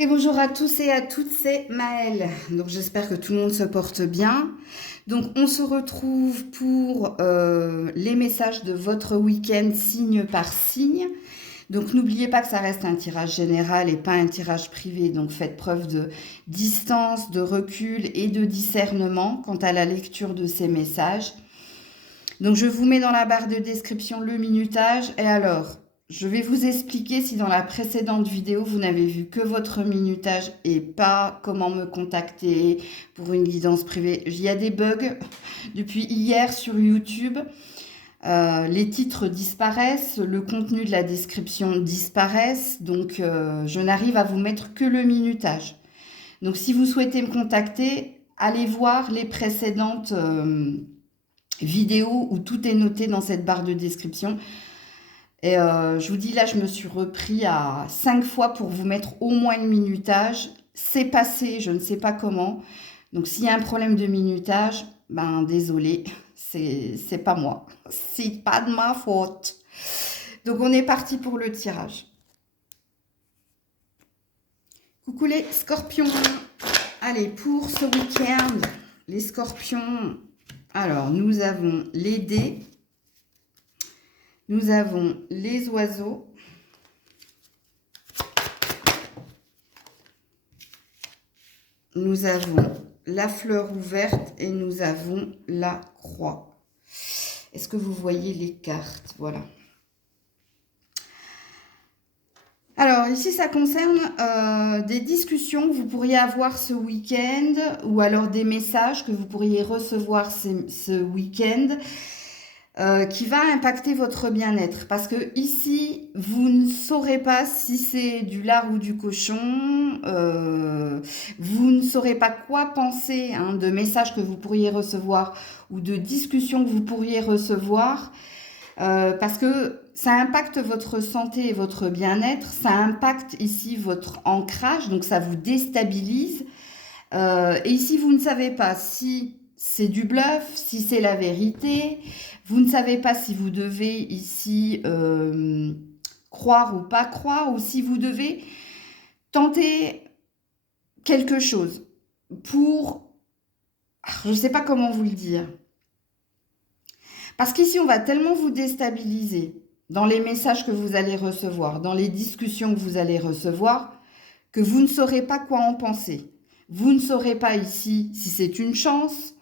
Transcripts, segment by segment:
Et bonjour à tous et à toutes, c'est Maëlle. Donc j'espère que tout le monde se porte bien. Donc on se retrouve pour les messages de votre week-end signe par signe. Donc n'oubliez pas que ça reste un tirage général et pas un tirage privé. Donc faites preuve de distance, de recul et de discernement quant à la lecture de ces messages. Donc je vous mets dans la barre de description le minutage. Et alors, je vais vous expliquer si dans la précédente vidéo, vous n'avez vu que votre minutage et pas comment me contacter pour une guidance privée. Il y a des bugs depuis hier sur YouTube. Les titres disparaissent, le contenu de la description disparaissent, donc je n'arrive à vous mettre que le minutage. Donc si vous souhaitez me contacter, allez voir les précédentes vidéos où tout est noté dans cette barre de description. Et je vous dis là, je me suis repris à 5 fois pour vous mettre au moins le minutage. C'est passé, je ne sais pas comment. Donc s'il y a un problème de minutage, ben désolé, c'est pas moi. C'est pas de ma faute. Donc on est parti pour le tirage. Coucou les scorpions. Allez, pour ce week-end, les scorpions. Alors, nous avons les dés. Nous avons les oiseaux. Nous avons la fleur ouverte et nous avons la croix. Est-ce que vous voyez les cartes? Voilà. Alors ici, ça concerne des discussions que vous pourriez avoir ce week-end ou alors des messages que vous pourriez recevoir ce week-end qui va impacter votre bien-être. Parce que ici, vous ne saurez pas si c'est du lard ou du cochon. Vous ne saurez pas quoi penser de messages que vous pourriez recevoir ou de discussions que vous pourriez recevoir. Parce que ça impacte votre santé et votre bien-être, ça impacte ici votre ancrage, donc ça vous déstabilise. Et ici, vous ne savez pas si c'est du bluff, si c'est la vérité, vous ne savez pas si vous devez ici croire ou pas croire, ou si vous devez tenter quelque chose pour... Je ne sais pas comment vous le dire. Parce qu'ici, on va tellement vous déstabiliser dans les messages que vous allez recevoir, dans les discussions que vous allez recevoir, que vous ne saurez pas quoi en penser. Vous ne saurez pas ici si c'est une chance,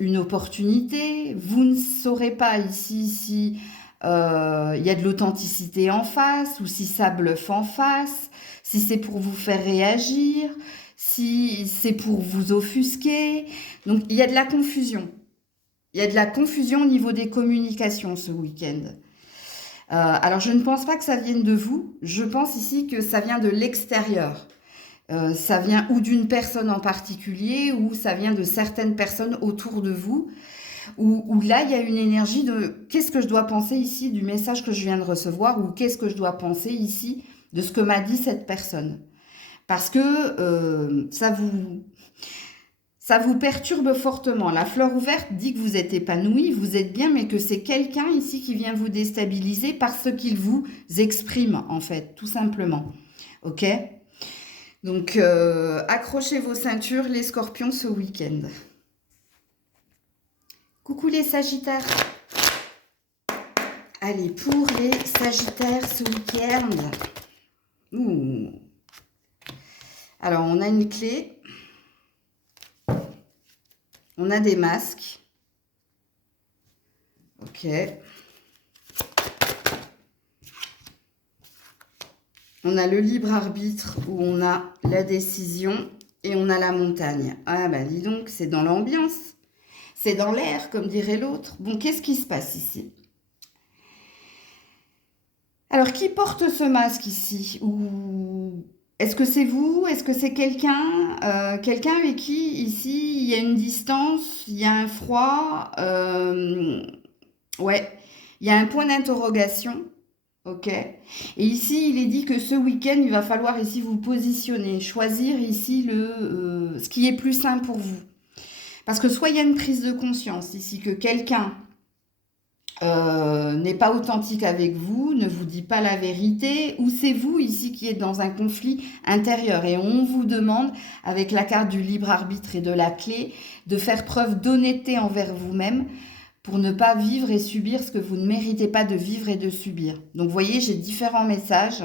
une opportunité. Vous ne saurez pas ici si y a de l'authenticité en face ou si ça bluffe en face, si c'est pour vous faire réagir, si c'est pour vous offusquer. Donc, il y a de la confusion. Il y a de la confusion au niveau des communications ce week-end. Alors, je ne pense pas que ça vienne de vous. Je pense ici que ça vient de l'extérieur. Ça vient ou d'une personne en particulier, ou ça vient de certaines personnes autour de vous, où là, il y a une énergie de qu'est-ce que je dois penser ici du message que je viens de recevoir, ou qu'est-ce que je dois penser ici de ce que m'a dit cette personne. Parce que ça vous perturbe fortement. La fleur ouverte dit que vous êtes épanoui, vous êtes bien, mais que c'est quelqu'un ici qui vient vous déstabiliser parce qu'il vous exprime, en fait, tout simplement. Ok? Donc, accrochez vos ceintures, les scorpions, ce week-end. Coucou les sagittaires. Allez, pour les sagittaires, ce week-end. Ouh. Alors, on a une clé. On a des masques. Ok. On a le libre arbitre où on a la décision et on a la montagne. Ah bah dis donc, c'est dans l'ambiance. C'est dans l'air, comme dirait l'autre. Bon, qu'est-ce qui se passe ici? Alors, qui porte ce masque ici? Ou est-ce que c'est vous? Est-ce que c'est quelqu'un? Quelqu'un avec qui, ici, il y a une distance, il y a un froid? Ouais, il y a un point d'interrogation. Ok. Et ici, il est dit que ce week-end, il va falloir ici vous positionner, choisir ici ce qui est plus simple pour vous. Parce que soit il y a une prise de conscience ici que quelqu'un n'est pas authentique avec vous, ne vous dit pas la vérité, ou c'est vous ici qui êtes dans un conflit intérieur et on vous demande, avec la carte du libre arbitre et de la clé, de faire preuve d'honnêteté envers vous-même pour ne pas vivre et subir ce que vous ne méritez pas de vivre et de subir. Donc vous voyez, j'ai différents messages.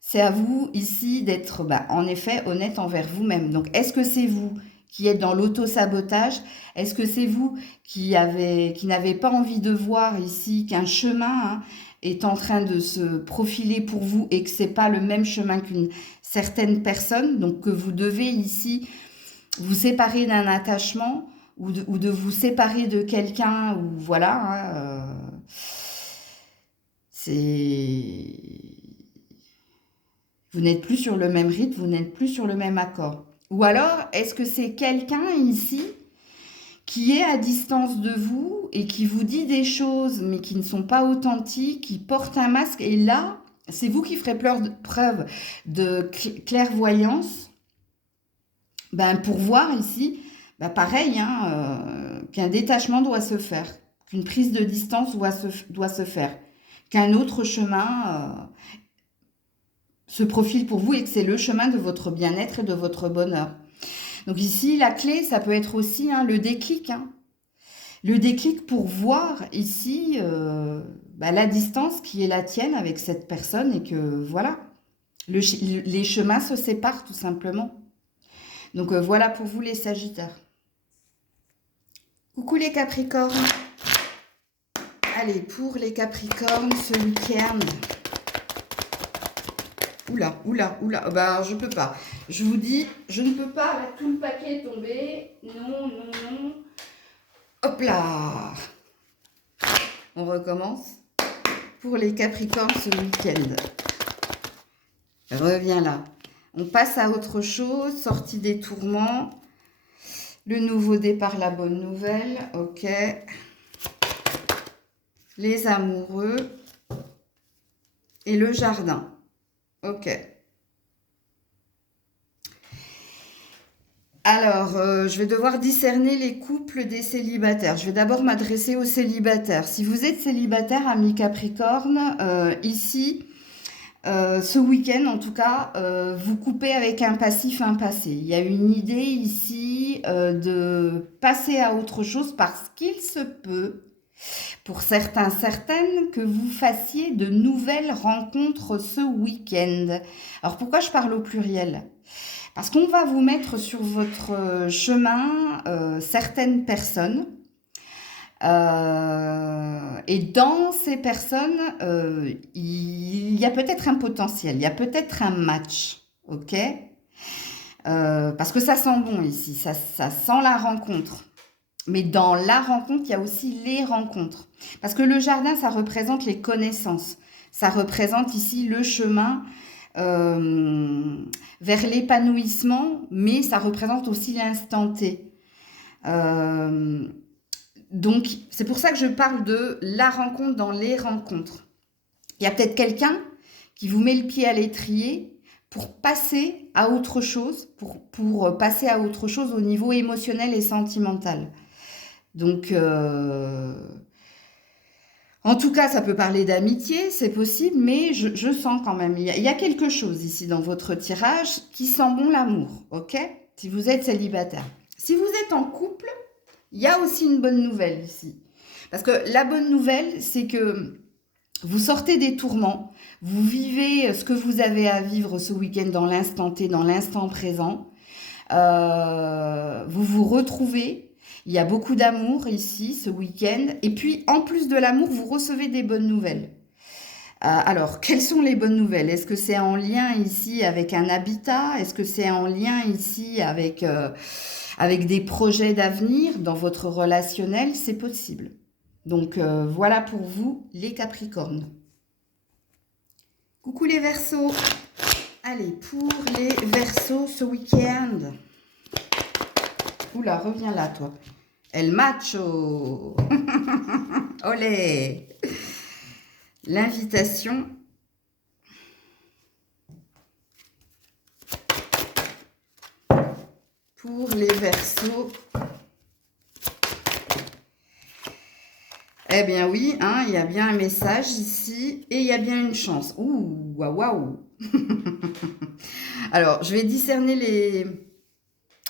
C'est à vous ici d'être en effet honnête envers vous-même. Donc est-ce que c'est vous qui êtes dans l'auto-sabotage? Est-ce que c'est vous qui n'avez pas envie de voir ici qu'un chemin est en train de se profiler pour vous et que c'est pas le même chemin qu'une certaine personne, donc que vous devez ici vous séparer d'un attachement ou de vous séparer de quelqu'un, ou voilà, vous n'êtes plus sur le même rythme, vous n'êtes plus sur le même accord. Ou alors, est-ce que c'est quelqu'un ici qui est à distance de vous et qui vous dit des choses mais qui ne sont pas authentiques, qui porte un masque, et là, c'est vous qui ferez preuve de clairvoyance pour voir ici, pareil, qu'un détachement doit se faire, qu'une prise de distance doit se faire, qu'un autre chemin se profile pour vous et que c'est le chemin de votre bien-être et de votre bonheur. Donc ici, la clé, ça peut être aussi le déclic. Le déclic pour voir ici la distance qui est la tienne avec cette personne et que voilà, les chemins se séparent tout simplement. Donc voilà pour vous les Sagittaires. Coucou les Capricornes. Allez, pour les Capricornes ce week-end. Oula, je peux pas. Je vous dis, je ne peux pas, là, tout le paquet est tombé. Non. Hop là. On recommence. Pour les Capricornes ce week-end. Reviens là. On passe à autre chose, sortie des tourments. Le nouveau départ, la bonne nouvelle. Ok. Les amoureux. Et le jardin. Ok. Alors, je vais devoir discerner les couples des célibataires. Je vais d'abord m'adresser aux célibataires. Si vous êtes célibataire, amis Capricorne, ici, ce week-end en tout cas, vous coupez avec un passif, un passé. Il y a une idée ici de passer à autre chose parce qu'il se peut, pour certains, certaines, que vous fassiez de nouvelles rencontres ce week-end. Alors pourquoi je parle au pluriel ? Parce qu'on va vous mettre sur votre chemin certaines personnes. Et dans ces personnes, il y a peut-être un potentiel, il y a peut-être un match, ok ? Parce que ça sent bon ici, ça sent la rencontre. Mais dans la rencontre, il y a aussi les rencontres. Parce que le jardin, ça représente les connaissances. Ça représente ici le chemin vers l'épanouissement, mais ça représente aussi l'instant T. Donc, c'est pour ça que je parle de la rencontre dans les rencontres. Il y a peut-être quelqu'un qui vous met le pied à l'étrier pour passer à autre chose, pour passer à autre chose au niveau émotionnel et sentimental. Donc, en tout cas, ça peut parler d'amitié, c'est possible, mais je sens quand même, il y a quelque chose ici dans votre tirage qui sent bon l'amour, ok ? Si vous êtes célibataire. Si vous êtes en couple, il y a aussi une bonne nouvelle ici. Parce que la bonne nouvelle, c'est que vous sortez des tourments, vous vivez ce que vous avez à vivre ce week-end dans l'instant T, dans l'instant présent. Vous vous retrouvez. Il y a beaucoup d'amour ici, ce week-end. Et puis, en plus de l'amour, vous recevez des bonnes nouvelles. Alors, quelles sont les bonnes nouvelles? Est-ce que c'est en lien ici avec un habitat? Est-ce que c'est en lien ici avec des projets d'avenir dans votre relationnel? C'est possible. Donc, voilà pour vous, les Capricornes. Coucou les Verseaux. Allez, pour les Verseaux ce week-end. Oula, reviens là, toi. El macho. Olé. L'invitation. Pour les Verseaux. Eh bien oui, hein, il y a bien un message ici et il y a bien une chance. Ouh, waouh, waouh. Alors, je vais discerner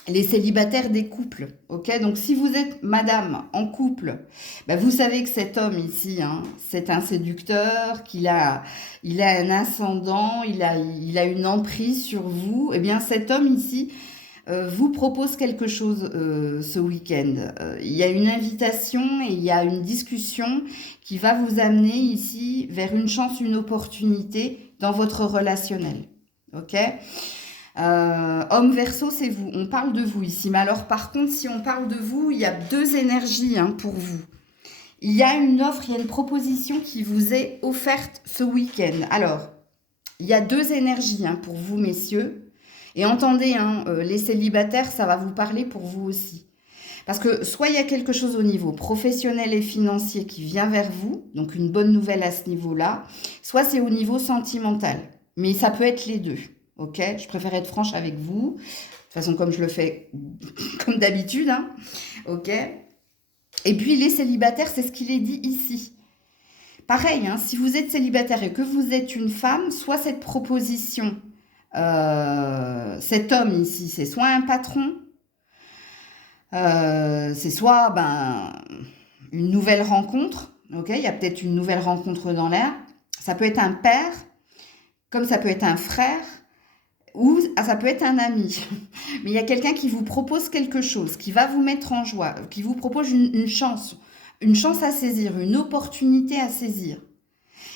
les célibataires des couples, ok? Donc, si vous êtes madame en couple, ben, vous savez que cet homme ici, hein, c'est un séducteur, il a un ascendant, il a une emprise sur vous. Eh bien, cet homme ici vous propose quelque chose ce week-end. Il y a une invitation et il y a une discussion qui va vous amener ici vers une chance, une opportunité dans votre relationnel, ok? Homme Verseau, c'est vous. On parle de vous ici. Mais alors, par contre, si on parle de vous, il y a deux énergies hein, pour vous. Il y a une offre, il y a une proposition qui vous est offerte ce week-end. Alors, il y a deux énergies hein, pour vous, messieurs. Et entendez, hein, les célibataires, ça va vous parler pour vous aussi. Parce que soit il y a quelque chose au niveau professionnel et financier qui vient vers vous, donc une bonne nouvelle à ce niveau-là, soit c'est au niveau sentimental. Mais ça peut être les deux. Ok, je préfère être franche avec vous, de toute façon comme je le fais comme d'habitude, hein, ok. Et puis les célibataires, c'est ce qu'il est dit ici. Pareil, hein, si vous êtes célibataire et que vous êtes une femme, soit cette proposition, cet homme ici, c'est soit un patron, c'est soit une nouvelle rencontre, ok, il y a peut-être une nouvelle rencontre dans l'air, ça peut être un père, comme ça peut être un frère, ou ça peut être un ami, mais il y a quelqu'un qui vous propose quelque chose, qui va vous mettre en joie, qui vous propose une chance à saisir, une opportunité à saisir.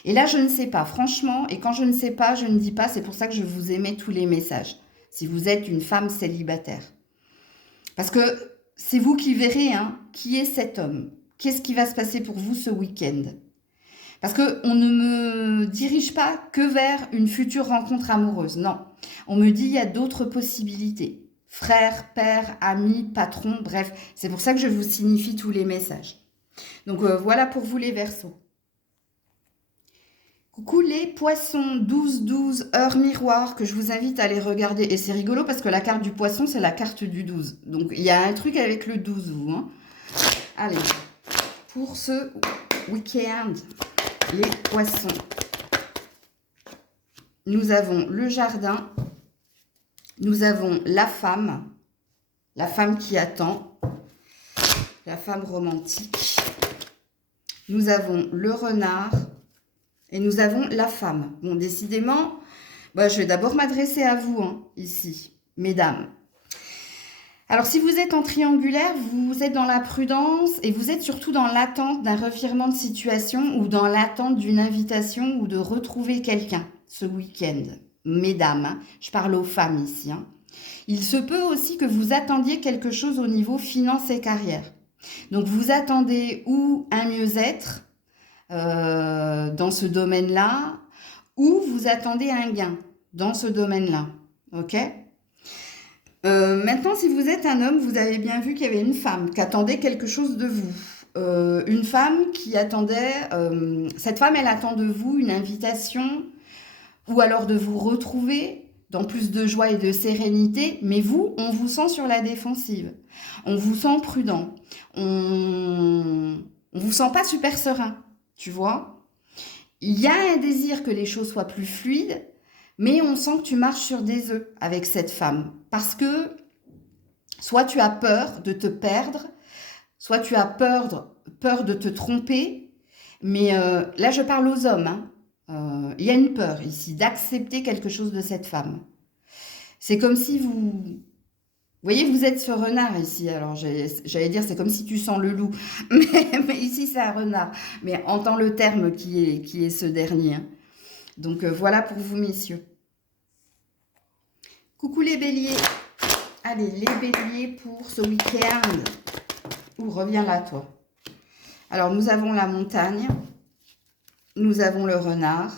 Et là, je ne sais pas, franchement, et quand je ne sais pas, je ne dis pas, c'est pour ça que je vous émets tous les messages, si vous êtes une femme célibataire. Parce que c'est vous qui verrez hein, qui est cet homme, qu'est-ce qui va se passer pour vous ce week-end. Parce qu'on ne me dirige pas que vers une future rencontre amoureuse. Non, on me dit il y a d'autres possibilités. Frère, père, ami, patron, bref. C'est pour ça que je vous signifie tous les messages. Donc voilà pour vous les Verseaux. Coucou les poissons, 12-12, heure miroir, que je vous invite à aller regarder. Et c'est rigolo parce que la carte du poisson, c'est la carte du 12. Donc il y a un truc avec le 12, vous. Hein. Allez, pour ce week-end, les poissons. Nous avons le jardin, nous avons la femme qui attend, la femme romantique. Nous avons le renard et nous avons la femme. Bon, décidément, je vais d'abord m'adresser à vous, hein, ici, mesdames. Alors, si vous êtes en triangulaire, vous êtes dans la prudence et vous êtes surtout dans l'attente d'un revirement de situation ou dans l'attente d'une invitation ou de retrouver quelqu'un ce week-end. Mesdames, hein, je parle aux femmes ici. Hein. Il se peut aussi que vous attendiez quelque chose au niveau finance et carrière. Donc, vous attendez ou un mieux-être dans ce domaine-là ou vous attendez un gain dans ce domaine-là. Ok ? Maintenant, si vous êtes un homme, vous avez bien vu qu'il y avait une femme qui attendait quelque chose de vous. Une femme qui attendait... cette femme, elle attend de vous une invitation ou alors de vous retrouver dans plus de joie et de sérénité. Mais vous, on vous sent sur la défensive. On vous sent prudent. On vous sent pas super serein, tu vois. Il y a un désir que les choses soient plus fluides, mais on sent que tu marches sur des œufs avec cette femme. Parce que soit tu as peur de te perdre, soit tu as peur de te tromper. Mais là, je parle aux hommes. Hein. Il y a une peur ici d'accepter quelque chose de cette femme. C'est comme si vous... Vous voyez, vous êtes ce renard ici. Alors, j'allais dire, c'est comme si tu sens le loup. Mais ici, c'est un renard. Mais entends le terme qui est ce dernier. Hein. Donc, voilà pour vous, messieurs. Coucou les béliers. Allez, les béliers pour ce week-end. Reviens là, toi. Alors, nous avons la montagne. Nous avons le renard.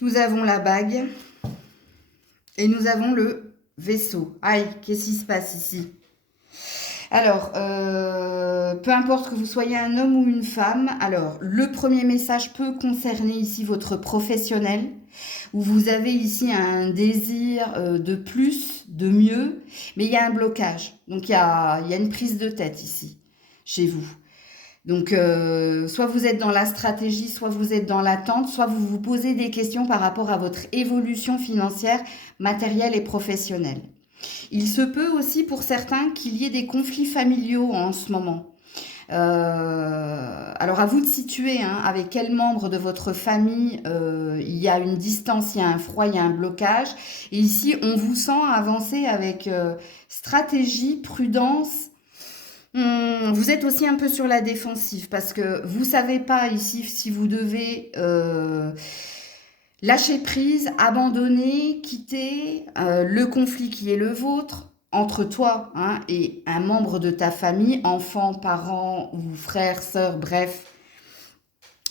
Nous avons la bague. Et nous avons le vaisseau. Aïe, qu'est-ce qui se passe ici? Alors, peu importe que vous soyez un homme ou une femme, alors le premier message peut concerner ici votre professionnel, où vous avez ici un désir de plus, de mieux, mais il y a un blocage. Donc il y a une prise de tête ici, chez vous. Donc, soit vous êtes dans la stratégie, soit vous êtes dans l'attente, soit vous vous posez des questions par rapport à votre évolution financière, matérielle et professionnelle. Il se peut aussi pour certains qu'il y ait des conflits familiaux en ce moment. Alors à vous de situer hein, avec quel membre de votre famille il y a une distance, il y a un froid, il y a un blocage. Et ici, on vous sent avancer avec stratégie, prudence. Vous êtes aussi un peu sur la défensive parce que vous savez pas ici si vous devez lâcher prise, abandonner, quitter le conflit qui est le vôtre entre toi hein, et un membre de ta famille, enfant, parent ou frère, sœur, bref.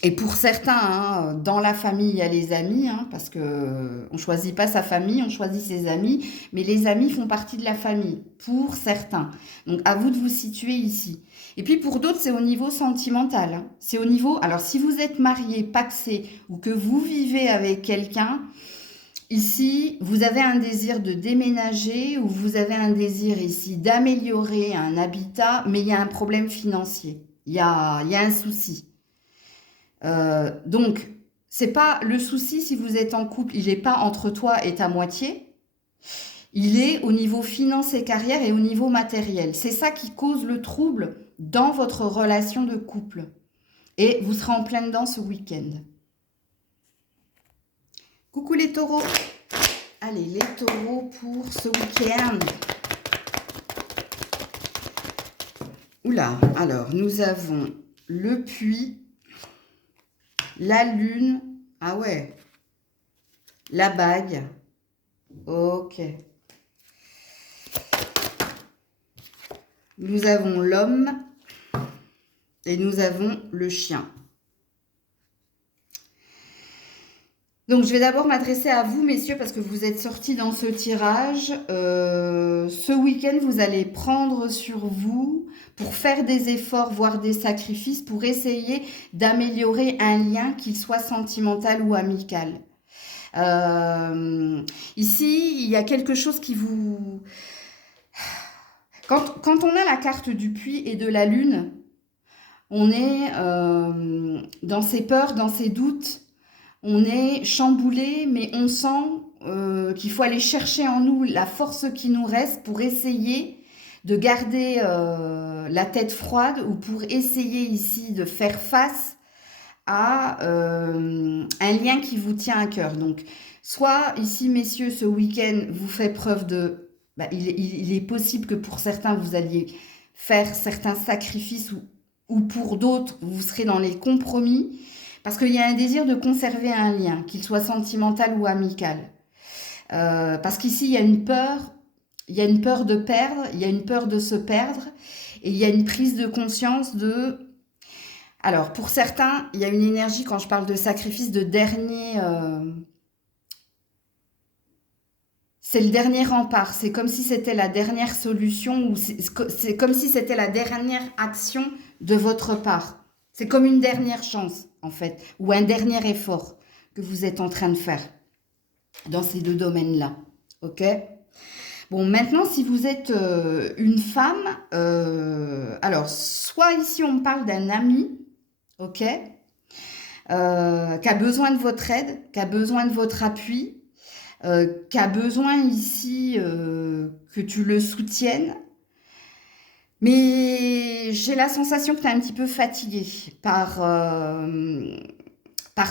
Et pour certains, hein, dans la famille, il y a les amis, hein, parce que on choisit pas sa famille, on choisit ses amis, mais les amis font partie de la famille, pour certains. Donc à vous de vous situer ici. Et puis pour d'autres, c'est au niveau sentimental. Hein. C'est au niveau, alors si vous êtes marié, pacsé, ou que vous vivez avec quelqu'un, ici, vous avez un désir de déménager, ou vous avez un désir ici d'améliorer un habitat, mais il y a un problème financier. Il y a un souci. Donc, c'est pas le souci si vous êtes en couple, il n'est pas entre toi et ta moitié, il est au niveau finance et carrière et au niveau matériel. C'est ça qui cause le trouble dans votre relation de couple. Et vous serez en plein dedans ce week-end. Coucou les taureaux. Allez, les taureaux pour ce week-end. Oula, alors nous avons le puits. La lune, ah ouais, la bague, ok. Nous avons l'homme et nous avons le chien. Donc, je vais d'abord m'adresser à vous, messieurs, parce que vous êtes sortis dans ce tirage. Ce week-end, vous allez prendre sur vous pour faire des efforts, voire des sacrifices, pour essayer d'améliorer un lien, qu'il soit sentimental ou amical. Ici, il y a quelque chose qui vous... Quand on a la carte du puits et de la lune, on est dans ses peurs, dans ses doutes, on est chamboulé, mais on sent qu'il faut aller chercher en nous la force qui nous reste pour essayer de garder la tête froide ou pour essayer ici de faire face à un lien qui vous tient à cœur. Donc, soit ici, messieurs, ce week-end, vous faites preuve de... il est possible que pour certains, vous alliez faire certains sacrifices ou pour d'autres, vous serez dans les compromis. Parce qu'il y a un désir de conserver un lien, qu'il soit sentimental ou amical. Parce qu'ici, il y a une peur de perdre, il y a une peur de se perdre, et il y a une prise de conscience de... Alors, pour certains, il y a une énergie, quand je parle de sacrifice, de dernier... c'est le dernier rempart, c'est comme si c'était la dernière solution, ou c'est comme si c'était la dernière action de votre part. C'est comme une dernière chance, en fait, ou un dernier effort que vous êtes en train de faire dans ces deux domaines-là. OK? Bon, maintenant, si vous êtes une femme, alors, soit ici, on me parle d'un ami, OK? Qui a besoin de votre aide, qui a besoin de votre appui, qui a besoin ici que tu le soutiennes. Mais j'ai la sensation que tu es un petit peu fatigué par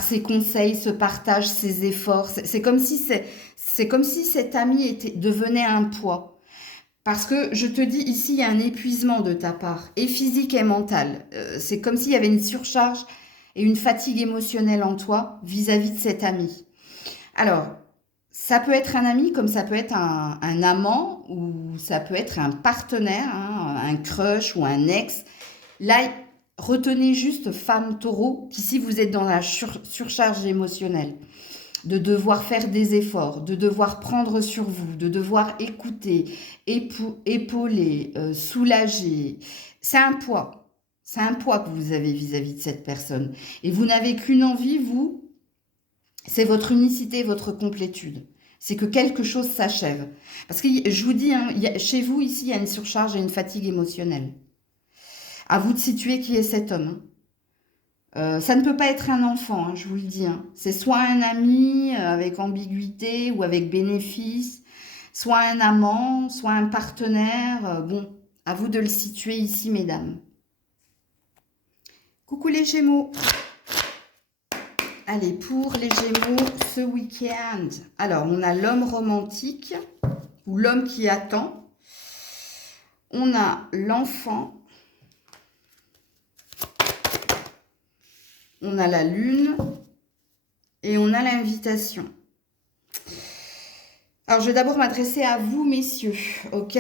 ses conseils, ce partage, ses efforts. C'est comme si cet ami devenait un poids. Parce que je te dis, ici, il y a un épuisement de ta part, et physique et mental. C'est comme s'il y avait une surcharge et une fatigue émotionnelle en toi vis-à-vis de cet ami. Alors, ça peut être un ami comme ça peut être un amant ou ça peut être un partenaire, hein, un crush ou un ex. Là, retenez juste femme taureau, qu'ici vous êtes dans la surcharge émotionnelle. de devoir faire des efforts, de devoir prendre sur vous, de devoir écouter, épauler, soulager. C'est un poids. C'est un poids que vous avez vis-à-vis de cette personne. Et vous n'avez qu'une envie, vous, c'est votre unicité, votre complétude. C'est que quelque chose s'achève. Parce que je vous dis, hein, chez vous, ici, il y a une surcharge et une fatigue émotionnelle. À vous de situer qui est cet homme. Ça ne peut pas être un enfant, hein, je vous le dis. Hein. C'est soit un ami avec ambiguïté ou avec bénéfice, soit un amant, soit un partenaire. Bon, à vous de le situer ici, mesdames. Coucou les Gémeaux. Allez, pour les Gémeaux, ce week-end. Alors, on a l'homme romantique ou l'homme qui attend. On a l'enfant. On a la lune et on a l'invitation. Alors, je vais d'abord m'adresser à vous, messieurs, ok?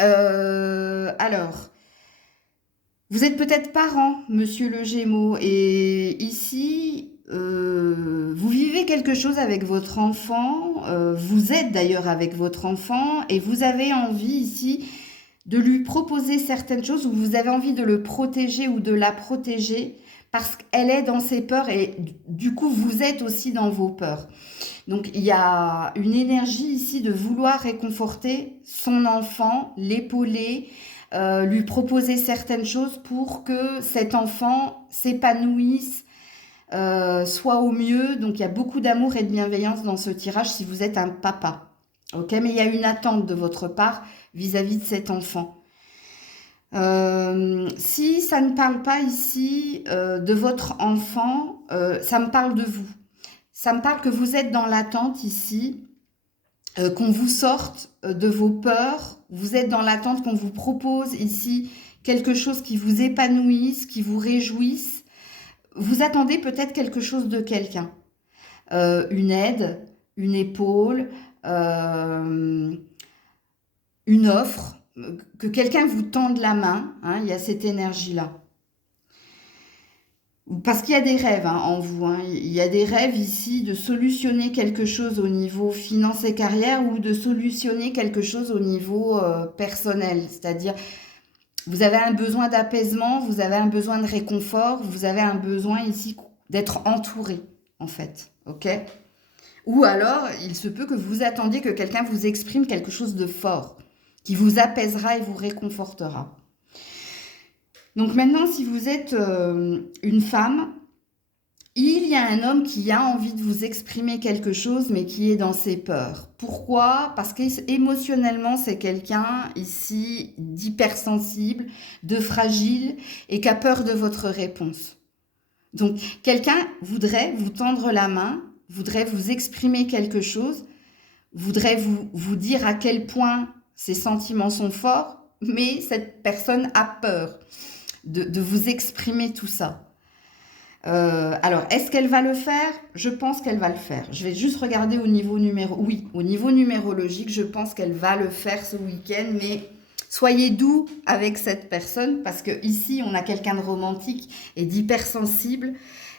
Alors, vous êtes peut-être parent, monsieur le Gémeaux, et ici, vous vivez quelque chose avec votre enfant, vous êtes d'ailleurs avec votre enfant, et vous avez envie ici de lui proposer certaines choses, ou vous avez envie de le protéger ou de la protéger, parce qu'elle est dans ses peurs et du coup, vous êtes aussi dans vos peurs. Donc, il y a une énergie ici de vouloir réconforter son enfant, l'épauler, lui proposer certaines choses pour que cet enfant s'épanouisse, soit au mieux. Donc, il y a beaucoup d'amour et de bienveillance dans ce tirage si vous êtes un papa. Ok, mais il y a une attente de votre part vis-à-vis de cet enfant. Si ça ne parle pas ici de votre enfant, ça me parle de vous. Ça me parle que vous êtes dans l'attente ici, qu'on vous sorte de vos peurs. Vous êtes dans l'attente qu'on vous propose ici quelque chose qui vous épanouisse, qui vous réjouisse. Vous attendez peut-être quelque chose de quelqu'un. Une aide, une épaule, une offre, que quelqu'un vous tende la main, hein, il y a cette énergie-là. Parce qu'il y a des rêves hein, en vous, hein. Il y a des rêves ici de solutionner quelque chose au niveau finance et carrière ou de solutionner quelque chose au niveau personnel. C'est-à-dire, vous avez un besoin d'apaisement, vous avez un besoin de réconfort, vous avez un besoin ici d'être entouré, en fait. Ok ? Ou alors, il se peut que vous attendiez que quelqu'un vous exprime quelque chose de fort, qui vous apaisera et vous réconfortera. Donc maintenant, si vous êtes une femme, il y a un homme qui a envie de vous exprimer quelque chose, mais qui est dans ses peurs. Pourquoi? Parce qu'émotionnellement, c'est quelqu'un ici d'hypersensible, de fragile et qui a peur de votre réponse. Donc, quelqu'un voudrait vous tendre la main, voudrait vous exprimer quelque chose, voudrait vous dire à quel point ses sentiments sont forts, mais cette personne a peur de vous exprimer tout ça. Alors, est-ce qu'elle va le faire? Je pense qu'elle va le faire. Je vais juste regarder au niveau au niveau numérologique, je pense qu'elle va le faire ce week-end, mais soyez doux avec cette personne parce que ici, on a quelqu'un de romantique et d'hypersensible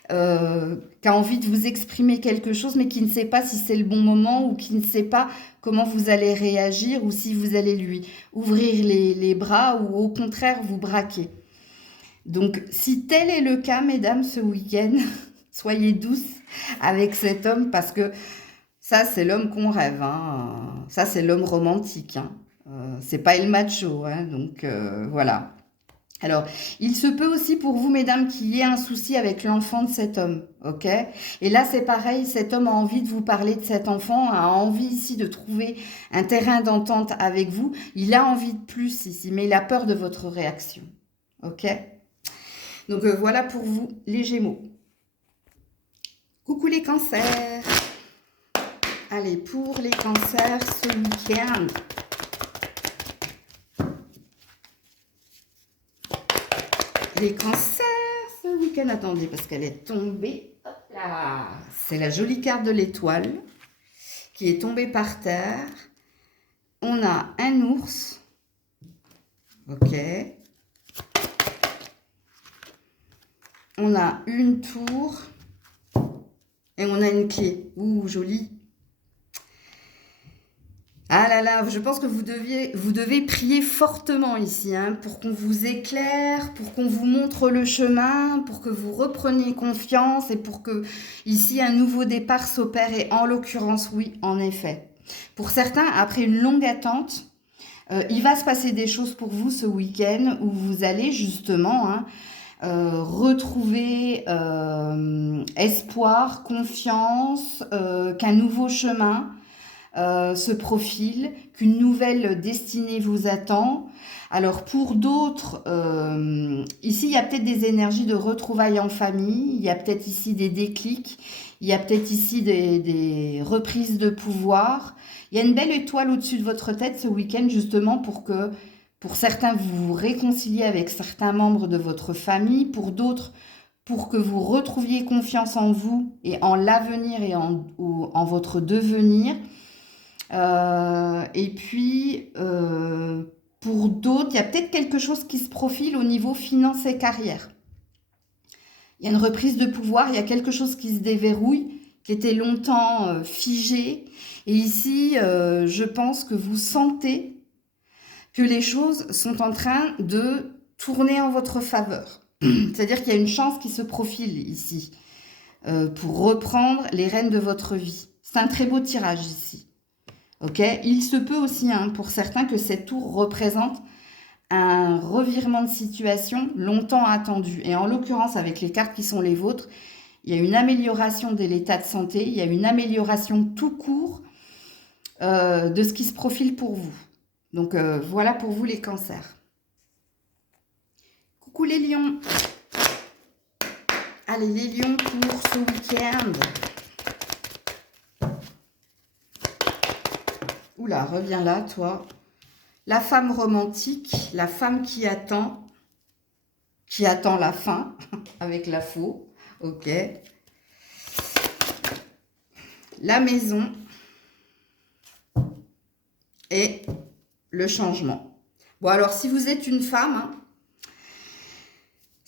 qui a envie de vous exprimer quelque chose, mais qui ne sait pas si c'est le bon moment ou qui ne sait pas comment vous allez réagir ou si vous allez lui ouvrir les bras ou au contraire vous braquer. Donc, si tel est le cas, mesdames, ce week-end, soyez douces avec cet homme parce que ça, c'est l'homme qu'on rêve. Hein. Ça, c'est l'homme romantique. Hein. C'est pas le macho. Hein. Donc, voilà. Alors, il se peut aussi pour vous, mesdames, qu'il y ait un souci avec l'enfant de cet homme. Ok? Et là, c'est pareil. Cet homme a envie de vous parler de cet enfant, a envie ici de trouver un terrain d'entente avec vous. Il a envie de plus ici, mais il a peur de votre réaction. Ok? Donc voilà pour vous, les Gémeaux. Coucou les cancers. Allez, pour les cancers ce week-end. Les cancers ce week-end. Attendez, parce qu'elle est tombée. Hop là. C'est la jolie carte de l'étoile qui est tombée par terre. On a un ours. Ok. On a une tour Et on a une clé. Ouh, jolie. Ah là là, je pense que vous devez prier fortement ici, hein, pour qu'on vous éclaire, pour qu'on vous montre le chemin, pour que vous repreniez confiance et pour que ici un nouveau départ s'opère. Et en l'occurrence, oui, en effet. Pour certains, après une longue attente, il va se passer des choses pour vous ce week-end où vous allez justement, hein, retrouver espoir, confiance, qu'un nouveau chemin se profile, qu'une nouvelle destinée vous attend. Alors pour d'autres, ici il y a peut-être des énergies de retrouvailles en famille, il y a peut-être ici des déclics, il y a peut-être ici des reprises de pouvoir. Il y a une belle étoile au-dessus de votre tête ce week-end justement pour que pour certains vous vous réconciliez avec certains membres de votre famille, pour d'autres pour que vous retrouviez confiance en vous et en l'avenir et en votre devenir. Et puis, pour d'autres, il y a peut-être quelque chose qui se profile au niveau finance et carrière. Il y a une reprise de pouvoir, il y a quelque chose qui se déverrouille, qui était longtemps figé. Et ici, je pense que vous sentez que les choses sont en train de tourner en votre faveur. C'est-à-dire qu'il y a une chance qui se profile ici pour reprendre les rênes de votre vie. C'est un très beau tirage ici. Ok, il se peut aussi, hein, pour certains, que cette tour représente un revirement de situation longtemps attendu. Et en l'occurrence, avec les cartes qui sont les vôtres, il y a une amélioration de l'état de santé, il y a une amélioration tout court de ce qui se profile pour vous. Donc voilà pour vous les cancers. Coucou les lions. Allez les lions pour ce week-end. Oula, reviens là, toi. La femme romantique, la femme qui attend la fin, avec la faux, ok. La maison et le changement. Bon, alors, si vous êtes une femme, hein,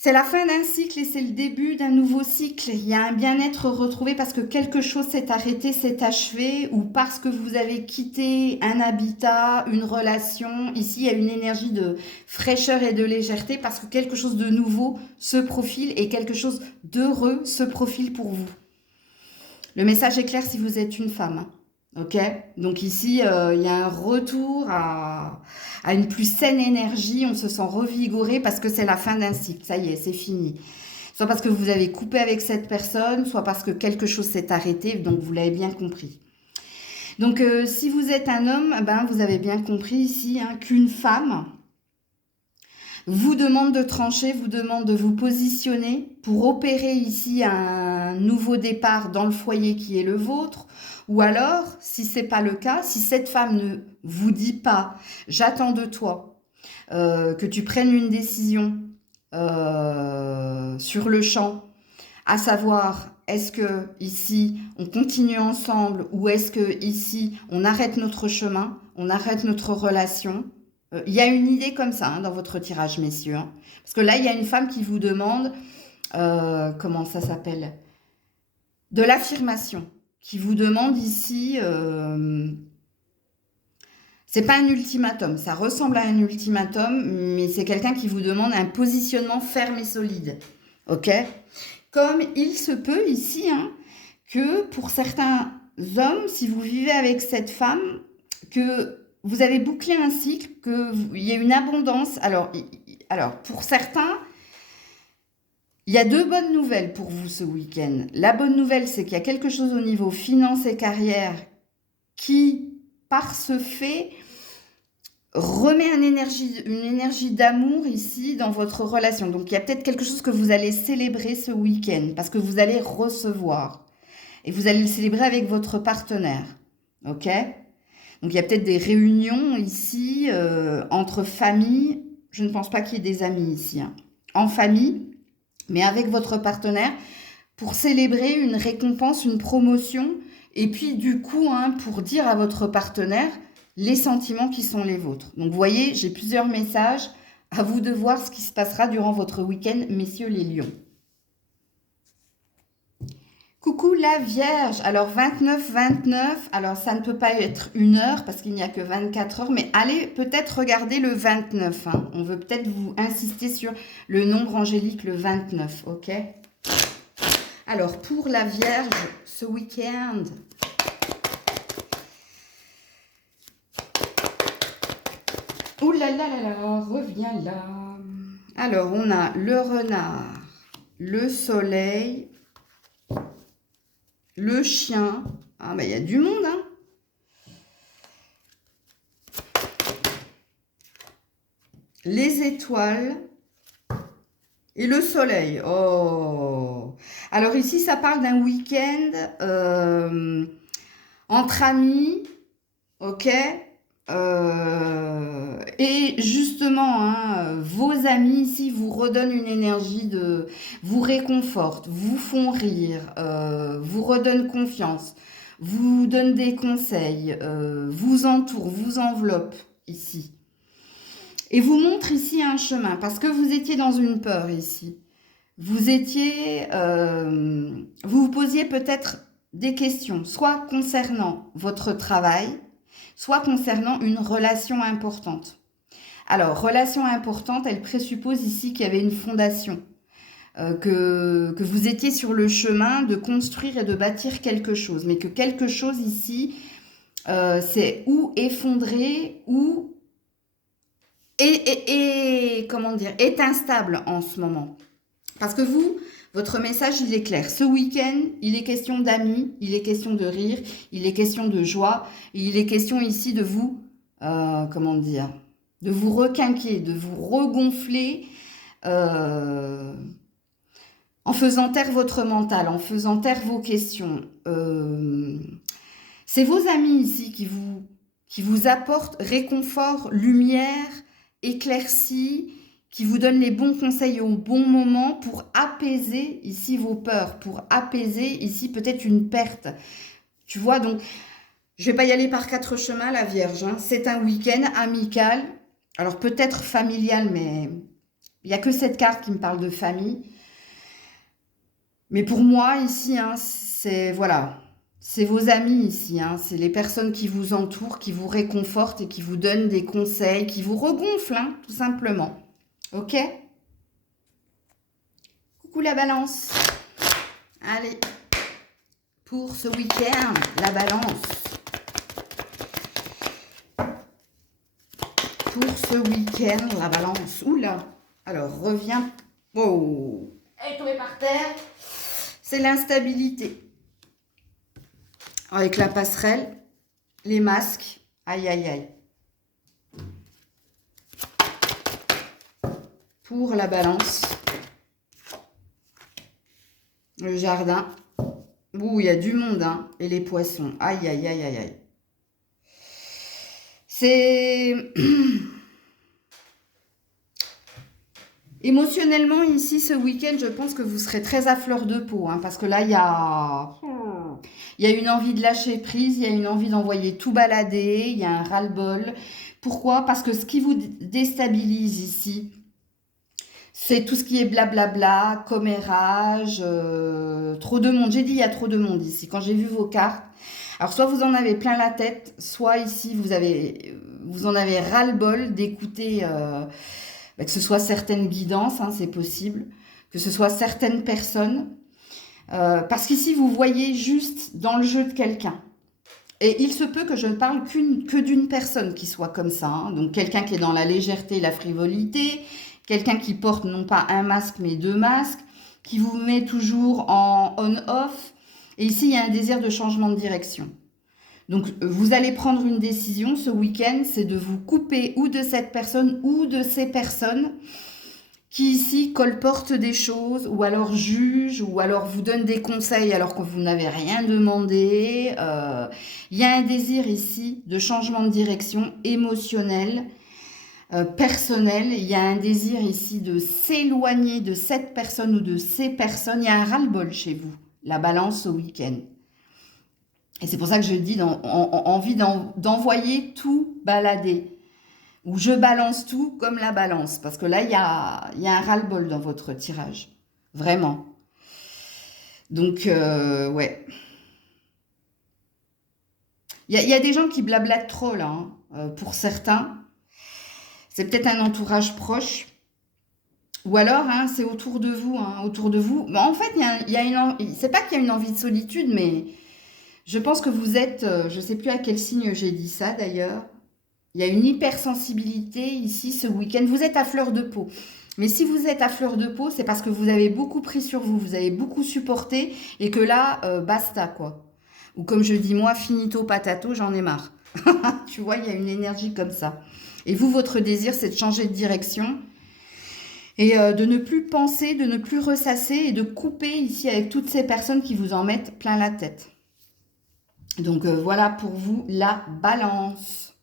c'est la fin d'un cycle et c'est le début d'un nouveau cycle. Il y a un bien-être retrouvé parce que quelque chose s'est arrêté, s'est achevé, ou parce que vous avez quitté un habitat, une relation. Ici, il y a une énergie de fraîcheur et de légèreté parce que quelque chose de nouveau se profile et quelque chose d'heureux se profile pour vous. Le message est clair si vous êtes une femme. Ok, donc ici, il y a un retour à une plus saine énergie, on se sent revigoré parce que c'est la fin d'un cycle, ça y est, c'est fini. Soit parce que vous avez coupé avec cette personne, soit parce que quelque chose s'est arrêté, donc vous l'avez bien compris. Donc si vous êtes un homme, ben, vous avez bien compris ici, hein, qu'une femme vous demande de trancher, vous demande de vous positionner pour opérer ici un nouveau départ dans le foyer qui est le vôtre. Ou alors, si ce n'est pas le cas, si cette femme ne vous dit pas « j'attends de toi que tu prennes une décision sur le champ », à savoir est-ce que ici on continue ensemble ou est-ce que ici on arrête notre chemin, on arrête notre relation. Il y a une idée comme ça, hein, dans votre tirage, messieurs. Hein. Parce que là, il y a une femme qui vous demande, comment ça s'appelle? De l'affirmation. Qui vous demande ici, c'est pas un ultimatum, ça ressemble à un ultimatum, mais c'est quelqu'un qui vous demande un positionnement ferme et solide. Ok? Comme il se peut ici, hein, que pour certains hommes, si vous vivez avec cette femme, que vous avez bouclé un cycle, qu'il y a une abondance. Alors, pour certains, il y a deux bonnes nouvelles pour vous ce week-end. La bonne nouvelle, c'est qu'il y a quelque chose au niveau finance et carrière qui, par ce fait, remet une énergie d'amour ici dans votre relation. Donc, il y a peut-être quelque chose que vous allez célébrer ce week-end parce que vous allez recevoir. Et vous allez le célébrer avec votre partenaire. Ok ? Donc, il y a peut-être des réunions ici entre familles. Je ne pense pas qu'il y ait des amis ici. Hein. En famille, mais avec votre partenaire pour célébrer une récompense, une promotion. Et puis, du coup, hein, pour dire à votre partenaire les sentiments qui sont les vôtres. Donc, vous voyez, j'ai plusieurs messages. À vous de voir ce qui se passera durant votre week-end, messieurs les lions. Coucou la Vierge. Alors 29, alors ça ne peut pas être une heure parce qu'il n'y a que 24 heures, mais allez peut-être regarder le 29. Hein. On veut peut-être vous insister sur le nombre angélique, le 29, ok? Alors pour la Vierge, ce week-end, ouh là là là là, reviens là. Alors on a le renard, le soleil, le chien. Ah bah il y a du monde, hein. Les étoiles et le soleil. Oh. Alors ici, ça parle d'un week-end entre amis, ok. Et justement, hein, vos amis ici vous redonnent une énergie vous réconfortent, vous font rire, vous redonnent confiance, vous donnent des conseils, vous entourent, vous enveloppent ici. Et vous montre ici un chemin, parce que vous étiez dans une peur ici. Vous étiez, vous vous posiez peut-être des questions, soit concernant votre travail, soit concernant une relation importante. Alors, relation importante, elle présuppose ici qu'il y avait une fondation, que vous étiez sur le chemin de construire et de bâtir quelque chose, mais que quelque chose ici, c'est ou effondré, ou comment dire, est instable en ce moment. Parce que vous, votre message, il est clair. Ce week-end, il est question d'amis, il est question de rire, il est question de joie, il est question ici de vous, comment dire, de vous requinquer, de vous regonfler en faisant taire votre mental, en faisant taire vos questions. C'est vos amis ici qui vous apportent réconfort, lumière, éclaircie, qui vous donnent les bons conseils au bon moment pour apaiser ici vos peurs, pour apaiser ici peut-être une perte. Tu vois, donc, je vais pas y aller par quatre chemins, la Vierge. Hein. C'est un week-end amical, alors peut-être familial, mais il n'y a que cette carte qui me parle de famille. Mais pour moi, ici, hein, c'est, voilà, c'est vos amis ici, hein, c'est les personnes qui vous entourent, qui vous réconfortent et qui vous donnent des conseils, qui vous regonflent, hein, tout simplement. Ok? Coucou la Balance. Allez, pour ce week-end, la Balance. Pour ce week-end, la Balance. Oula. Alors, reviens. Oh. Elle est tombée par terre. C'est l'instabilité. Avec la passerelle, les masques. Aïe, aïe, aïe. Pour la Balance. Le jardin. Ouh, il y a du monde, hein. Et les poissons. Aïe, aïe, aïe, aïe, aïe. C'est... Émotionnellement, ici, ce week-end, je pense que vous serez très à fleur de peau. Hein, parce que là, il y a une envie de lâcher prise, il y a une envie d'envoyer tout balader, il y a un ras-le-bol. Pourquoi? Parce que ce qui vous déstabilise ici, c'est tout ce qui est blablabla, commérage, trop de monde. J'ai dit il y a trop de monde ici. Quand j'ai vu vos cartes, alors soit vous en avez plein la tête, soit ici vous en avez ras-le-bol d'écouter, que ce soit certaines guidances, hein, c'est possible, que ce soit certaines personnes, parce qu'ici vous voyez juste dans le jeu de quelqu'un. Et il se peut que je ne parle que d'une personne qui soit comme ça. Hein. Donc quelqu'un qui est dans la légèreté, la frivolité, quelqu'un qui porte non pas un masque mais deux masques, qui vous met toujours en on-off. Et ici, il y a un désir de changement de direction. Donc vous allez prendre une décision ce week-end, c'est de vous couper ou de cette personne ou de ces personnes qui ici colportent des choses ou alors jugent ou alors vous donnent des conseils alors que vous n'avez rien demandé. Il y a un désir ici de changement de direction émotionnel, personnel. Il y a un désir ici de s'éloigner de cette personne ou de ces personnes. Il y a un ras-le-bol chez vous, la Balance au week-end. Et c'est pour ça que je dis envie d'envoyer tout balader. Ou je balance tout comme la Balance. Parce que là, il y a un ras-le-bol dans votre tirage. Vraiment. Donc, ouais. Il y a des gens qui blablatent trop, là, hein, pour certains. C'est peut-être un entourage proche. Ou alors, hein, c'est autour de vous, hein, autour de vous. Bon, en fait, il y a c'est pas qu'il y a une envie de solitude, mais je pense que vous êtes, je sais plus à quel signe j'ai dit ça d'ailleurs. Il y a une hypersensibilité ici ce week-end. Vous êtes à fleur de peau. Mais si vous êtes à fleur de peau, c'est parce que vous avez beaucoup pris sur vous, vous avez beaucoup supporté et que là, basta quoi. Ou comme je dis moi, finito patato, j'en ai marre. Tu vois, il y a une énergie comme ça. Et vous, votre désir, c'est de changer de direction et de ne plus penser, de ne plus ressasser et de couper ici avec toutes ces personnes qui vous en mettent plein la tête. Donc voilà pour vous la balance.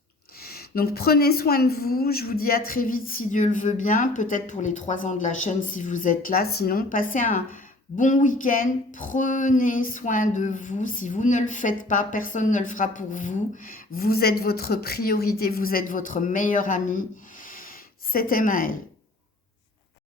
Donc prenez soin de vous, je vous dis à très vite si Dieu le veut bien, peut-être pour les 3 ans de la chaîne si vous êtes là, sinon passez un bon week-end, prenez soin de vous, si vous ne le faites pas, personne ne le fera pour vous, vous êtes votre priorité, vous êtes votre meilleur ami, c'était Maëlle.